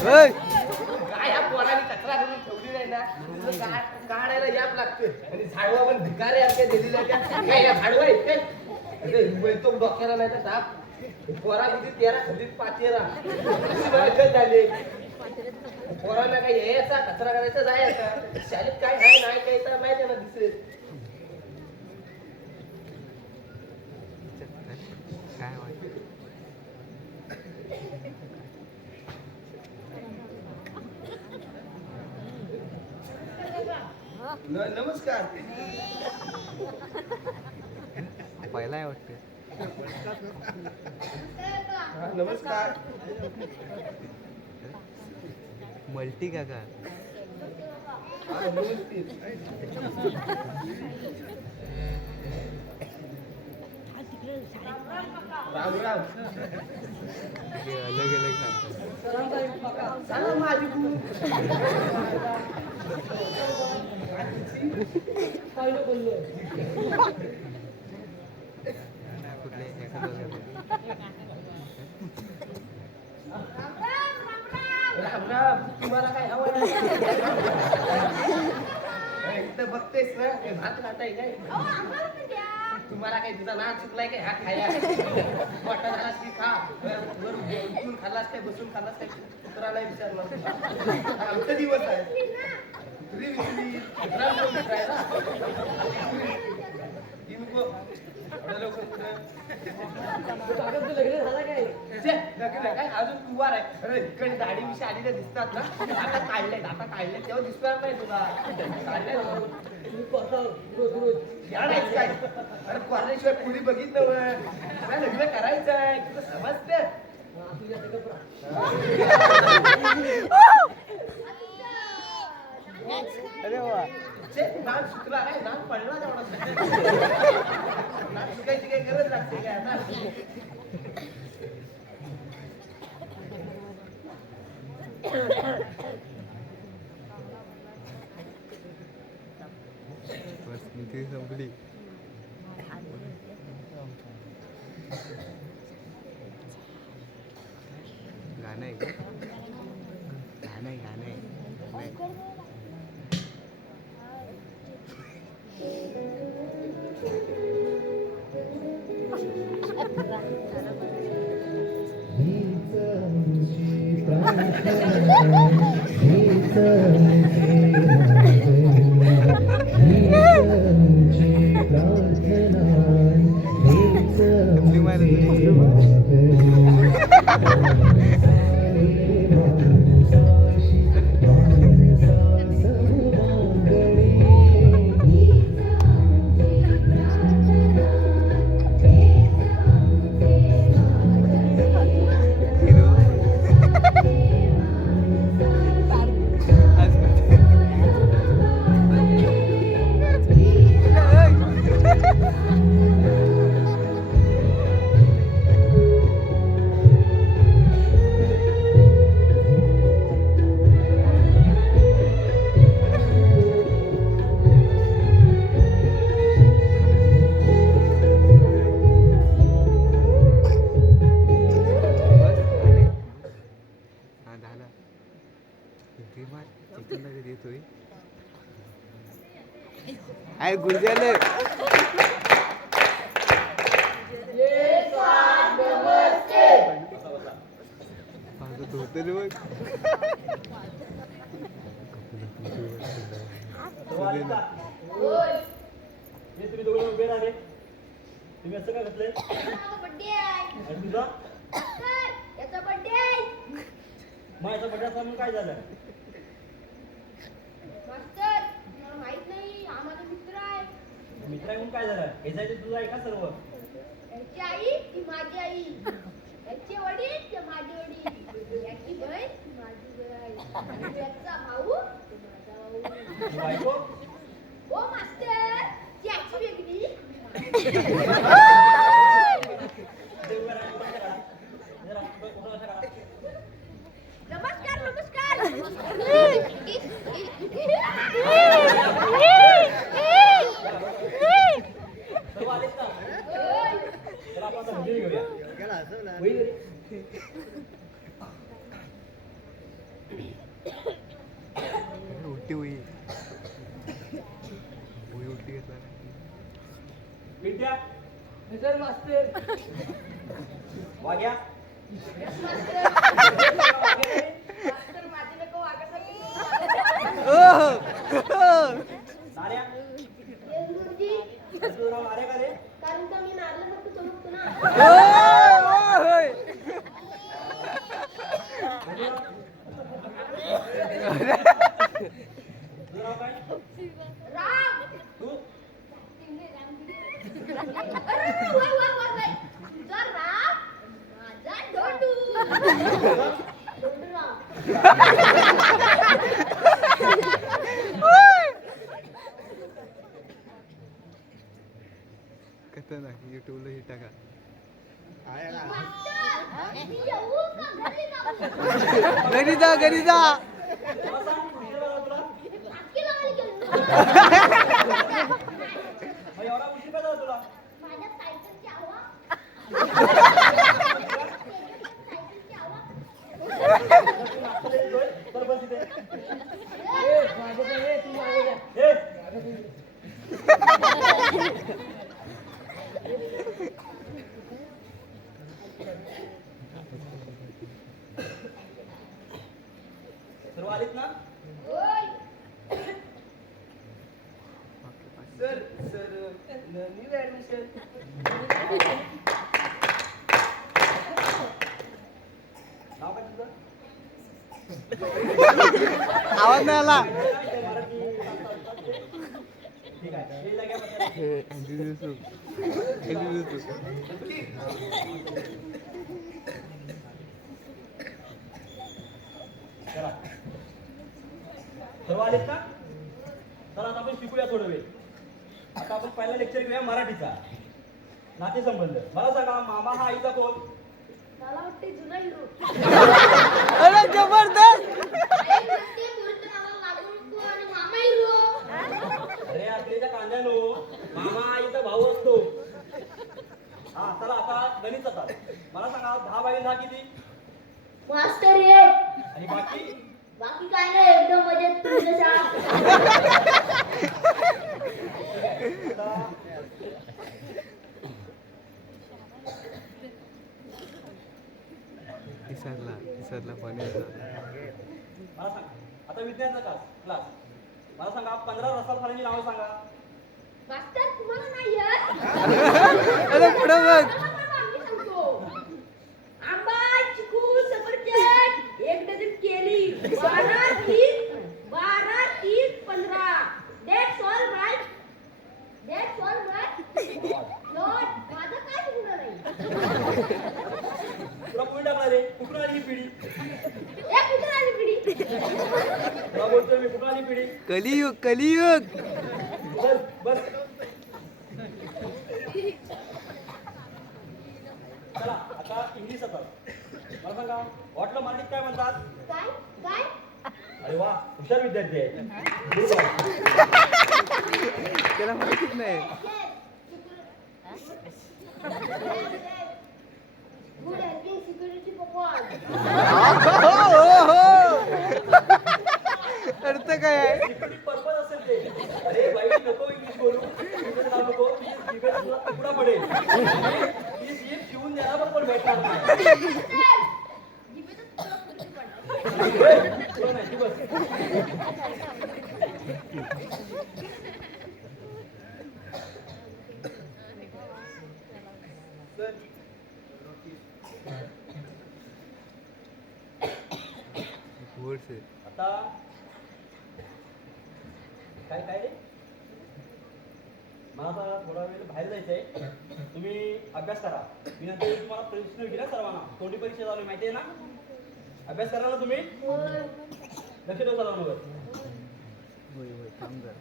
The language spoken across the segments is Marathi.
काय या पोराने कचरा करून ठेवली नाही ना, काढायला याप लागते आणि झाडवा पण भिकारे आणते दिलेल्या त्या काय या झाडवा इतके तो डोक्याला नाही तर ताप पोरा किती 13 खडीत 5 झाले पोरांना काय यायचा कचरा करायचा जायचा शाळेत काय नाही नाही काय तर माहिती ना दिसेल काय वाटत नमस्कार पहिला आहे वाटतं नमस्कार मल्टी काका राम राम अलग अलग सांगा माझी कुठले राम राम तुम्हाला काय हवं इथं बघतेस ना हे भात खाताय काय तुम्हाला काय तुझा नाक चुकलाय काय हा खाया मोठा झालास की खा उठून खाल्लास काय बसून खाल्लास काय कुत्राला विचारलं आमचा दिवस आहे अजून कुवार आहे इकडे दाढी विषय आलेल्या दिसतात ना आता काढले तेव्हा दिसणार नाही तुला काढले काय अरे कॉलेजशिवाय पुढे बघितलं काय लग्न करायचंय तुझं समजते अरे वा नाक सुकला काय नाक पडला तेवढा नाक सुकायची काही गरज लागते काय आता परिस्थिती संपली गाणं आहे का गाणं आहे आहे गुरुजाने धोतर बघ तुम्ही दोघे उभे राहिले तुम्ही असं काय घातलंय आणि तुझा याचा बर्थडे आहे मग याचा बड्डे असला काय झालं मास्तर मला माहित नाही हा माझा मित्र आहे मित्र म्हणून काय झालं याचा तुझा आहे का सर्व याची आई ती माझी आई याचे वडील ते माझे वडील याची बहीण ती माझी बहीण आणि याचा भाऊ तो माझा भाऊ बायको ओ मास्तर ती याची वेगळी नमस्कार उलटी हुई उलटी घेतला विद्या नजर मास्तर वाग्या मास्तर माझी नको वागासाठी. नाऱ्या येस गुरुजी. तुझं नाव नाऱ्या का रे? कारण का मी नारळासारखं चमकतो ना. तुझं नाव काय? राम. तू अरे, वय, वय, वय, वय. तुझा राम, माझा धोंडू. धोंडूराम. खतरनाक युट्यूबला ही टाका मास्तर, मी येऊ का घरी जाऊ? घरी जा घरी जा मला सांग उशीर झाला तुला आजकी लावायला गेलो. मग एवढा उशीर का झाला तुला माझ्या सायकलची हवा. सायकलची हवा. तर बस इथे मागे जा, ए, तू मागे जा. ए सर्व आलीत ना ओय. सर न्यू ऍडमिशन नाव काय तुझं आवाज नाही आला मराठी ठीक आहे हे लग्या बसा. चला सर्व आलेत ना चला आता आपण शिकूया थोडं वेळ आता आपण पहिला लेक्चर घेऊया मराठीचा नातेसंबंध मला सांगा मामा हा आईचा कोण मला वाटते जुना हिरो. अरे जबरदस्त आई म्हणते गोष्ट मला लागू नको आणि मामा हिरो. अरे आपल्याच्या कांद्यानो मामा आईचा भाऊ असतो हा चला आता गणित आता मला सांगा 10 बाय 10 किती मास्टर एक. आणि बाकी बाकी काय नाही एकदम मजेत तुमच्या शाळा. आता इसरला पाणी मला सांगा आता विज्ञानचा क्लास मला सांगा 15 रसाफळांची नावं सांगा मास्टर तुम्हाला नाही येत? अरे पुढे बघ मला पण आम्ही सांगतो. आंबा, चिकू, सफरचंद, 1 डझन केली, 12, 30, 15. That's all right. That's all right. Lord, माझं काय चुकलं नाही. तुला कोणी टाकणार रे कुठून आली ही पिढी ए, कुठं आली पिढी? तुला बोलतोय मी कुठून आली पिढी कलियुग कलियुग बस बस चला आता इंग्लिश आता मला सांगा वाटलं मराठीत काय म्हणतात काय? काय? अरे वा हुशार विद्यार्थी आहे त्याला माहितीच नाही Good helping security purpose. अर्थ काय आहे सिक्युरिटी पर्पज असेल ते अरे बाई नको इंग्लिश बोलू तुझं नाव नको तुला तुकडा पडेल ती सीट शिवून द्यायला पण भेटणार नाही जिभेतच तुला कुठे पडलं. तुला नाही तू बस वर्ड्स आहे आता काय काय रे मला आता थोडा वेळ बाहेर जायचंय तुम्ही अभ्यास करा मी नंतर तुम्हाला प्रश्न विचारा सर्वांना तोंडी परीक्षा चालू आहे माहिती आहे ना अभ्यास करा ना तुम्ही लक्ष ठेवा सर्वांवर होय होय थांब जरा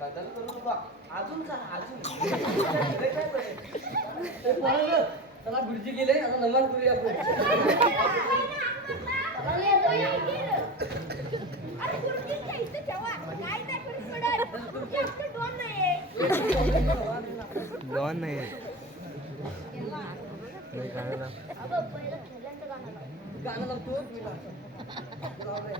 बदल करू नका. अजून चला अजून लय काय बरं. ए, पोरांनो, चला गुरुजी गेले आता नमन करूया अरे येतोय ऐकेल. अरे गुरुजींच्या इथे ठेवा. काय नाही फरक पडत. जास्त डोन नाही. लॉन नाही आहे. नाही गाणं लाव. अगं पहिलं पहिल्यांदा गाणं लाव. गाणं लावतो मी लावतो. लावलंय.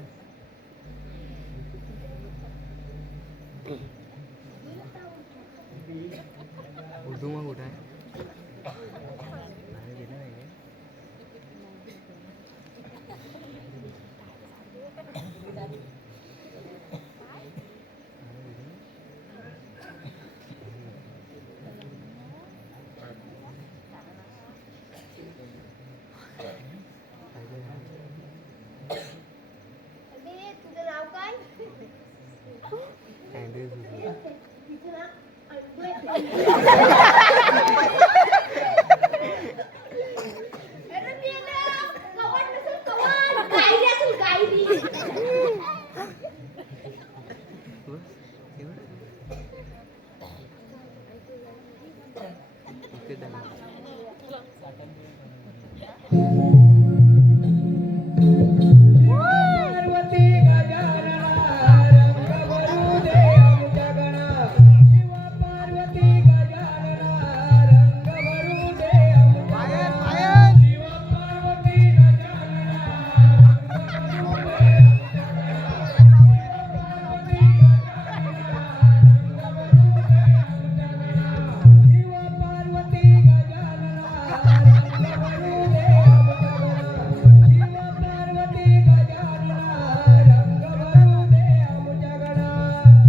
उर्दू मग कुठं आहे बाहेर गेलं नाही काय? अरे तुझं नाव काय? अँड्रेस हुसेन. तिचं नाव अनबे. अरे मेला, कवाड नसेल कवाड. गायरी असेल गायरी. बस एवढं इथे झालं. पार्वती गजानना रंग भरू दे आमच्या गणा. शिव पार्वती गजानना रंग भरू दे आमच्या गणा. शिव पार्वती गजानना रंग भरू दे शिव पार्वती गजानना रंग भरू दे आमच्या गणा. शिव पार्वती गजानना रंग भरू दे आमच्या गणा.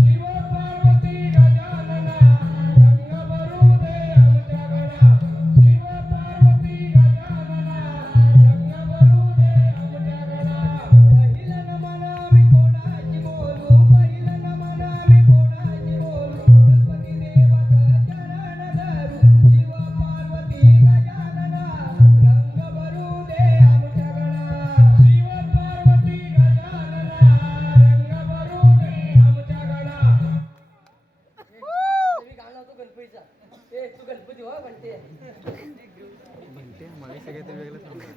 शिव पार्वती गजानना रंग भरू दे आमच्या गणा. शिव पार्वती गजानना रंग भरू दे आमच्या गणा. पहिलं नमन आम्ही कोणाची बोलू, पहिलं नमन आम्ही कोणाची बोलू. गणपती देवाचं चरण धरू. शिव पार्वती गजानना रंग भरू दे आमच्या गणा. शिव पार्वती गजानना रंग भरू दे आमच्या गणा. मी गाणं होतो गणपतीचा. ए तू गणपती हो म्हणते. म्हणते मला सगळ्यात वेगळं सांगतात.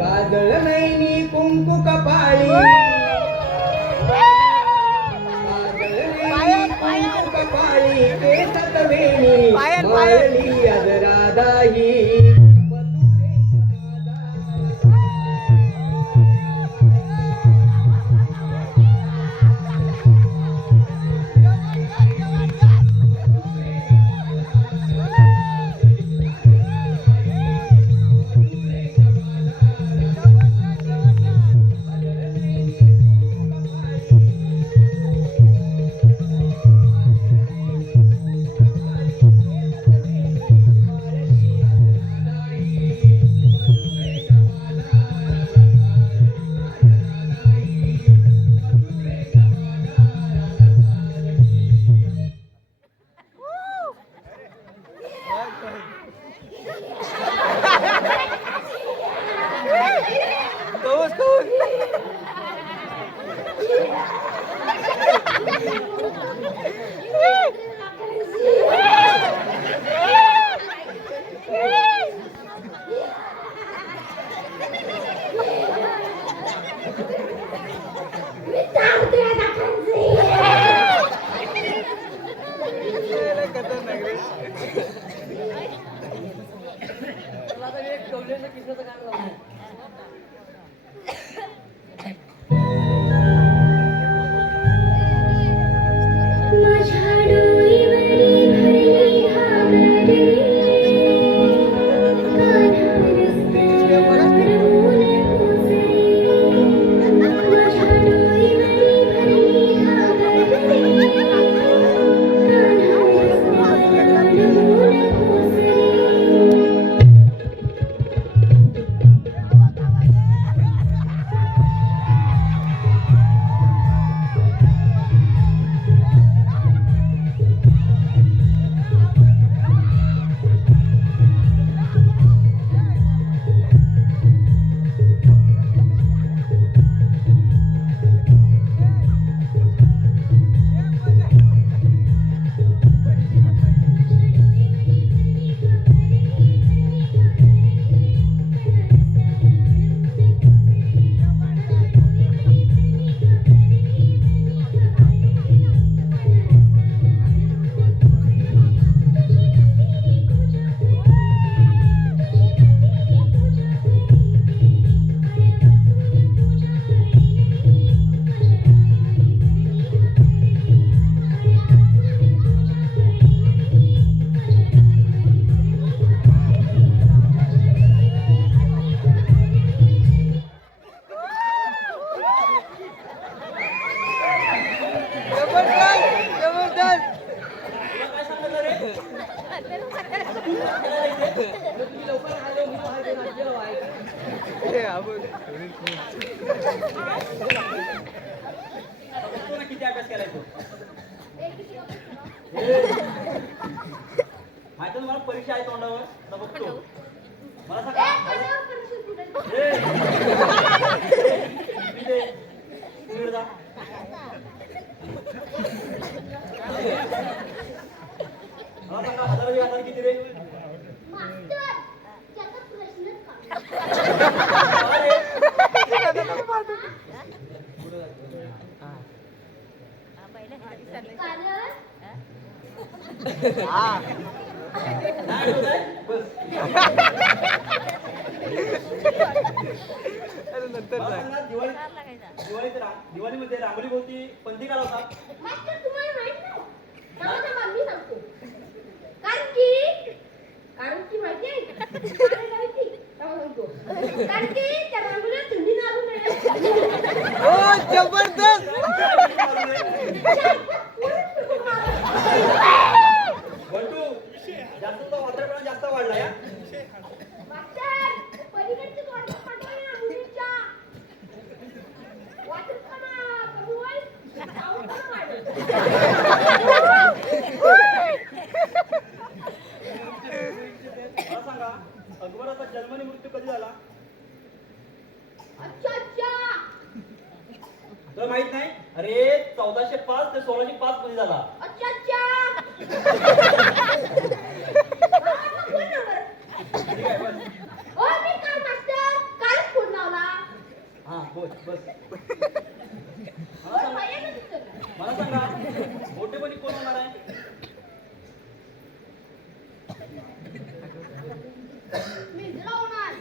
काजळ नैनी कुंकू कपाळी. काजळ नैनी कुंकू कपाळी. केसात वेणी माळली अजरादाही. आता बघतो ना किती अभ्यास केलाय तो. ए, किती अभ्यास केला? माहिती आहे तुम्हाला परीक्षा आहे तोंडावर. आता बघतो मला ए, सांगा. तोंडावर परीक्षा कुठे? तिकडे जा. मला सांगा 1000 किती रे? मास्तर, त्याचा प्रश्नच काढ. अरे, कारण नाही आठवत आहे? बस. मला सांगा, दिवाळीमध्ये रांगोळी भोवती पंथी का लावतात? मास्तर तुम्हाला माहित नाही? थांबा, मी सांगतो. कारण की माहितीये? कारण माहिती? थांबा सांगतो. कारण की त्या रांगोळीला थंडी लागू नये. जबरदस्त बंटू, जास्त तो वात्रपणा जास्त वाढला या. मास्तर, पलीकडची वाट पाठवा ना मुलींच्या. वात्रपणा कमी होईल, सावधपणा वाढेल. मला सांगा, अकबराचा जन्म आणि मृत्यू कधी झाला? अच्छा. तुला माहित नाही? अरे 1405 ते 1605 मध्ये झाला. अच्छा. Phone number. ठीक आहे, बस. ओ, मी काल मास्तर, कालच फोन लावला. हा, बस. ओ, पाहिजे ना तुझं? मला सांगा, मोठेपणी कोण होणार आहे? मी इथं होणार.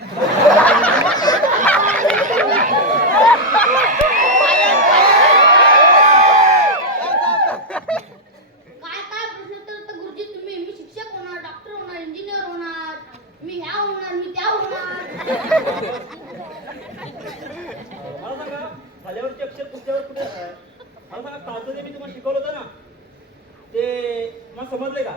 काय प्रश्न तर गुरुजी तुम्ही मी शिक्षक होणार, डॉक्टर होणार, इंजिनियर होणार, मी ह्या होणार, मी त्या होणार. मला सांगा, खाल्यावरचे अक्षर पुढच्यावर कुठे आहे? मला सांगा, कालचं जे मी तुम्हाला शिकवलं होतं ना, ते मला समजले का?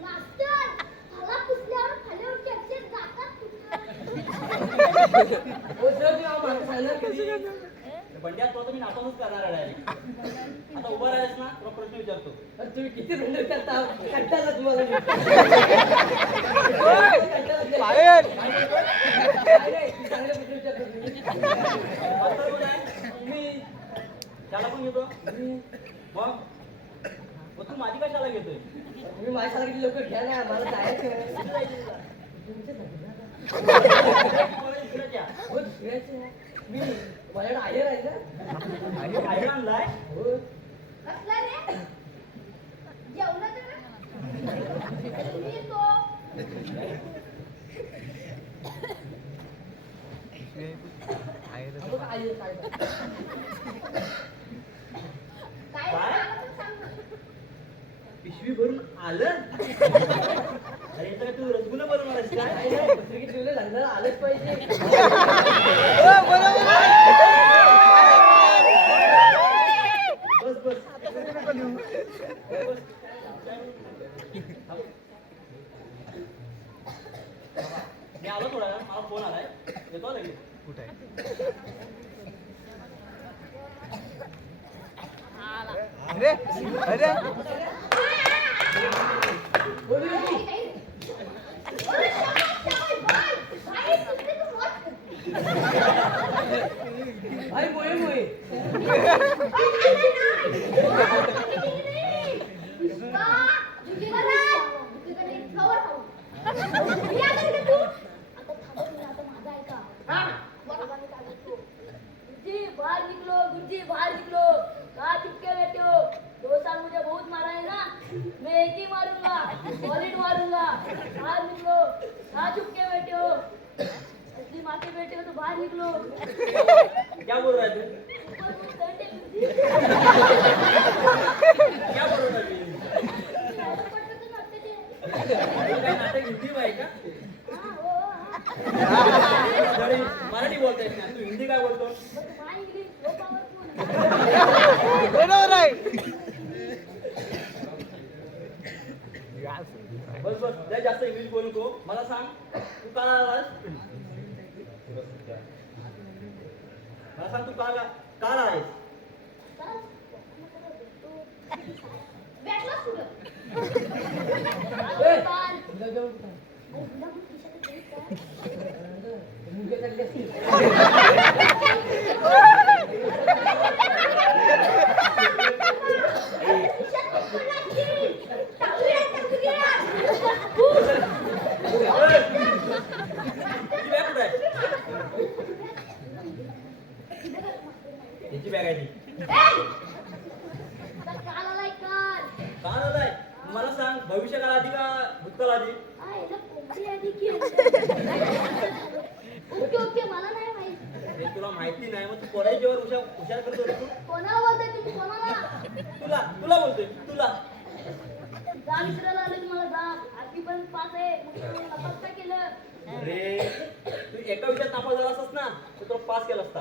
मास्तर, मला पुसल्यावर खालीवरचे अक्षर जातात कुठं? बंड्या तो तुम्ही नापासच करणार आहे direct. आता उभा राहायस ना, तुला प्रश्न विचारतो. तुम्ही किती रंग करता कंटाळा तुम्हाला बाहेर चांगले प्रश्न विचारतो तुम्ही. मास्तर कोण आहे? मी त्याला पण घेतो. मग तू माझी कशाला घेतोय? मी माझ्यासारखी लोक घ्या ना, मला जायचं आहे. दुसऱ्याच्या. हो, शिवायचं आहे. मी माझ्याकडे आयर आहे ना. काय आणलाय? हो. कसला रे? जेवलं तर? मी येतो. बघा, आयर काय आहे. काय झालं तर सांग ना. पिशवी भरून आलं? अरे तर तू रसगुल्ला बनवणार आहेस काय काय? नाही, पत्रिकेत लिहिलं लग्नाला आलंच पाहिजे. बस बस. मी आलो थोडा वेळ, मला फोन आलाय, येतो लगेच. कुठे आहे? अरे अरे बोलू काय, नको. काय? अरे, शाबास, बाय. बाय, तुझे तू मस्त. भाई मोये मोये. गुरुजी बाहर निकलो कहाँ चिपके बैठे हो 2 साल मुझे बहुत मारा है ना मैं एक ही मारूंगा सॉलिड मारूंगा बाहर निकलो कहाँ चिपके बैठे हो असली माँ के बैठे हो तो बाहर निकलो क्या बोल रहा है तू? ऊपर कुछ डंडे गुरुजी क्या बोल रहा है तू? ऐसा पड़ता तो लगते थे काय नाटक हिंदी में आहे का? हाँ वो धडी मराठी बोलता येत नाही, तू हिंदी काय बोलतो? बस माँ इंग्लिश वो पावरफुल बरोबर आहे. बस बस लय जास्त इंग्लिश बोलू नको. मला सांग तू का आलास? काल आहेस भेटलास कुठं? ए, काल तुला जेवण काय? अरे तुला पण खिशात आहे काय? मुंग्या चालली असतील. याची बॅग आहे ती आता काल आलाय काल. काल आलाय मला सांग भविष्यकाळ आधी का भूतकाळ आधी आ, याला कोंबडी आधी की ओके ओके मला नाही माहित. हे तुला माहिती नाही मग तू कोणाच्यावर हुशार करतो रे तू कोणाला बोलताय तुम्ही कोणाला? तुला बोलतोय तुला जा मित्राला आले तुम्हाला जा आरती पण पास आहे मग तुम्ही नापास काय केलं? अरे तू एका विषयात नापास झाला असतास ना तर तुला पास केला असता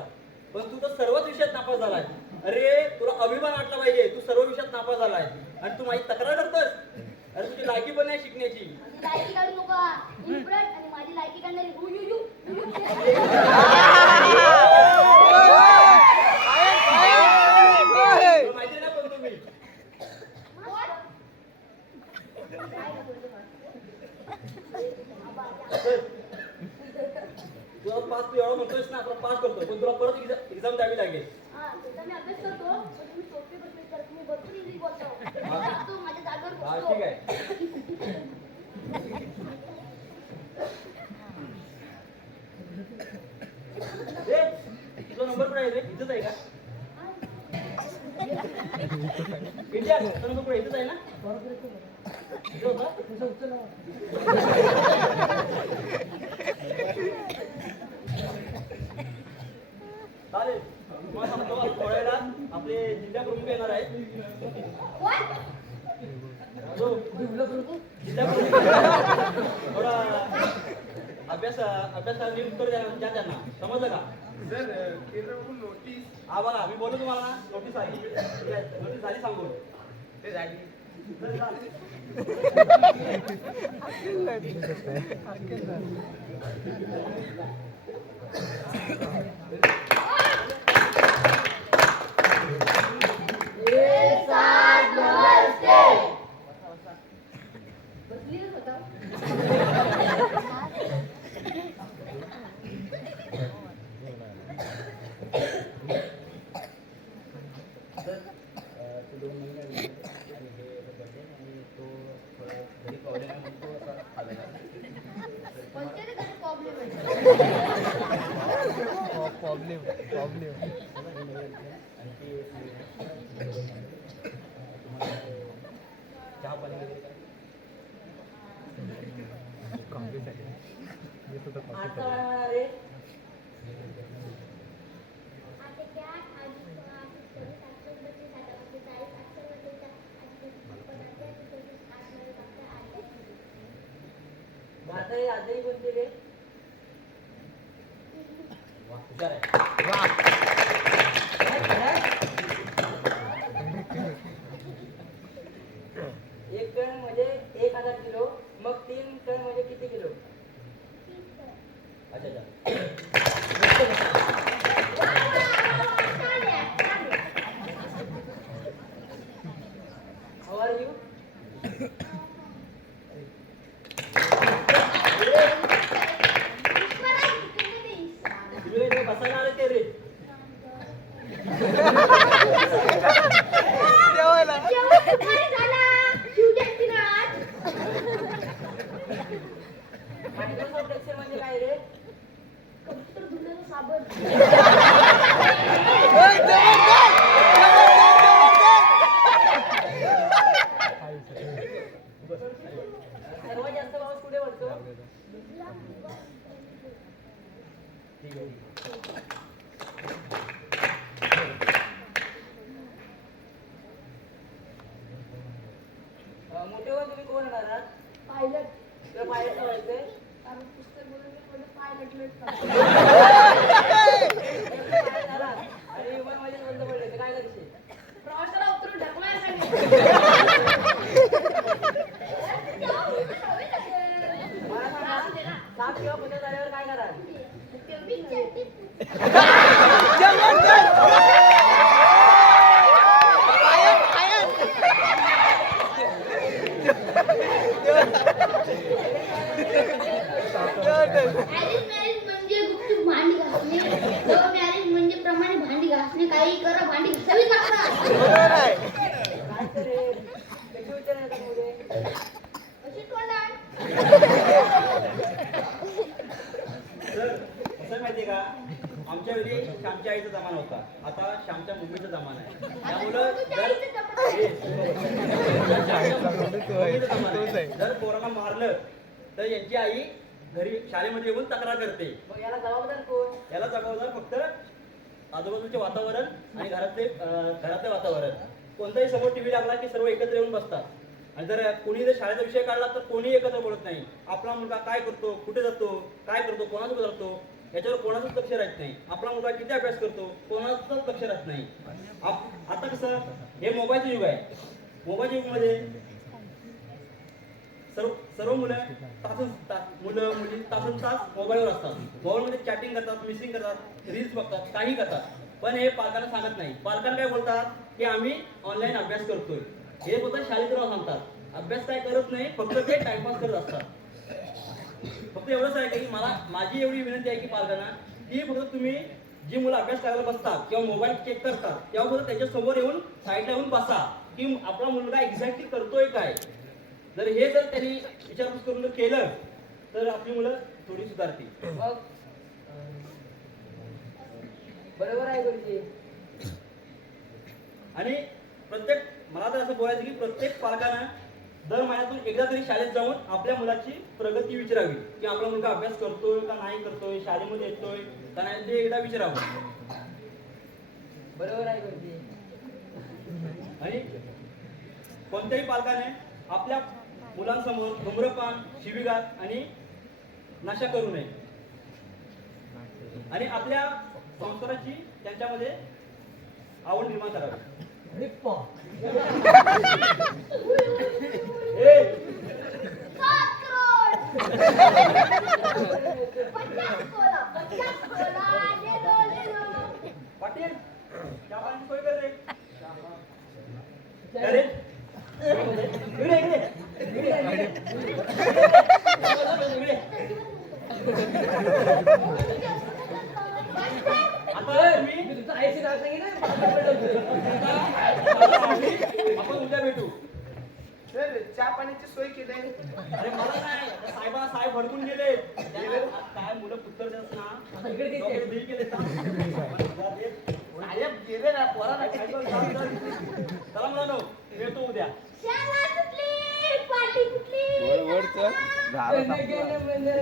पण तू तर सर्वच विषयात नापास झालाय अरे तुला अभिमान वाटला पाहिजे तू सर्व विषयात नापास झालाय आणि तू माझी तक्रार करतोस अरे तुझी लायकी पण नाही शिकण्याची माझी लायकी काढू नका इम्प्रेट आणि माझी लायकी काढणारी हु यू यू यू यू. तुला माहिती नाही पण तुम्ही तुला पास तू एवढा म्हणतोयस ना तुला पास करतो पण तुला परत एक्झाम द्यावी लागेल हा त्याचा मी अभ्यास करतो पण तुम्ही सोपे प्रश्न विचार तुम्ही भरपूर इझी बोलता तू माझ्या जागेवर हा बसतो. ठीक आहे ए, तुझा नंबर कुठे आहे रे इथंच आहे का इंडिया तुझा नंबर कुठे इथंच आहे ना इथं होता तुझं उचल ना. चालेल तुम्हाला सांगतो थोड्या वेळात आपले जिल्हा प्रमुख येणार आहेत जो तुला बोलतो? जिल्हा प्रमुख थोडा अभ्यासाची उत्तर द्या त्यांना समजलं का हा बघा मी बोलू तुम्हाला ना नोटीस आली नोटीस झाली सांगू ते झाली. बसली होता तो 2 महिने आणि हे बर्थडे आणि तो थोडा घरी प्रॉब्लेम आहे म्हणून तो असा आलेला कोणत्या रे त्याचा प्रॉब्लेम आहे प्रॉब्लेम आणि ते तुम्हाला चहा पाणी वगैरे काय आजही कोणते रे? वा हुशार आहे एक टन म्हणजे 1000 किलो मग 3 टन म्हणजे किती किलो? अच्छा अच्छा How are you? तुम्ही इथे बसायला आले ते रे मायक्रोसॉफ्ट एक्सेल म्हणजे काय रे? कम्प्युटर धुण्याचं साबण. सर्वात जास्त पाऊस कुठे पडतो? ठीक आहे मोठे होऊन तुम्ही कोण होणार आहात? पायलट. तुला पायलट व्हायचंय? कारण पुस्तक बोलून मी पायलट लट पायलट झाला आणि विमानमध्ये बंद पडले तर काय करशील? प्रवासाला उतरून ढकलायला मला सांगा, साप किंवा बंद झाल्यावर काय कराल? ते मुलं तुझ्या जर आईचं चपट. जर पोरांना मारलं तर यांची आई घरी शाळेमध्ये येऊन तक्रार करते. मग याला जबाबदार कोण? याला जबाबदार फक्त आजूबाजूचे वातावरण आणि घरातले वातावरण. कोणताही समोर टीव्ही लागला की सर्व एकत्र येऊन बसतात. आणि जर कोणी जर शाळेचा विषय काढला तर कोणी एकत्र बोलत नाही. आपला मुलगा काय करतो, कुठे जातो, काय करतो, कोणासोबत जातो याच्यावर कोणाचंच लक्ष राहत नाही. आपला मुलगा किती अभ्यास करतो कोणाचंच लक्ष राहत नाही. आता कसं हे मोबाईलचं युग आहे. मोबाईल युगमध्ये सर्व मुलं मुलं मुली तास मोबाईलवर असतात. मोबाईलमध्ये चॅटिंग करतात, मिसिंग करतात, रील्स बघतात, काही करतात. पण हे पालकांना सांगत नाही. पालकांना काय बोलतात की आम्ही ऑनलाईन अभ्यास करतोय. हे बोलतात शाळेत राहून सांगतात. अभ्यास काय करत नाही, फक्त ते टाइमपास करत असतात. फक्त एवढंच आहे की माझी एवढी विनंती आहे की पालकांना की फक्त तुम्ही जी मुलं अभ्यास करायला बसतात किंवा मोबाईल चेक करतात तेव्हा फक्त त्याच्या समोर येऊन साईडला येऊन बसा की आपला मुलगा एक्झॅक्टली करतोय काय. जर त्यांनी विचारपूस करून केलं तर आपली मुलं थोडी सुधारतील. मग बरोबर आहे गुरुजी. आणि मला तर असं बोलायचं की प्रत्येक पालकानं दर महिन्यातून एकदा तरी शाळेत जाऊन आपल्या मुलाची प्रगती विचारावी की आपला मुलगा अभ्यास करतोय का नाही करतोय, शाळेमध्ये येतोय का नाही ते एकदा विचारावं. बरोबर आहे गुरुजी. आणि कोणत्याही पालकाने आपल्या मुलांसमोर धूम्रपान, शिवीगाळ आणि नशा करू नये. आणि आपल्या संस्काराची त्यांच्यामध्ये आवड निर्माण करावी. ए, 7 करोड. 50 तोला. 50 तोला. ले लो. पाटील त्या पाण्याची सोय कर रे. अरे इकडे आता तुम्ही मी तुमचं आईचे नाव सांगितलं. आपण उद्या भेटू. सर चहा पाण्याची सोय केली. अरे मला नाही, साहेब भडकून गेले. काय मुलं पुत्र देत ना इकडे दे. डोक्यात बिल केले. साहेब गेले ना पोराला. चला मुलांनो भेटू उद्या. शाळा कुठली? पार्टी कुठली? वर चल. झालं गेलं, गेलं.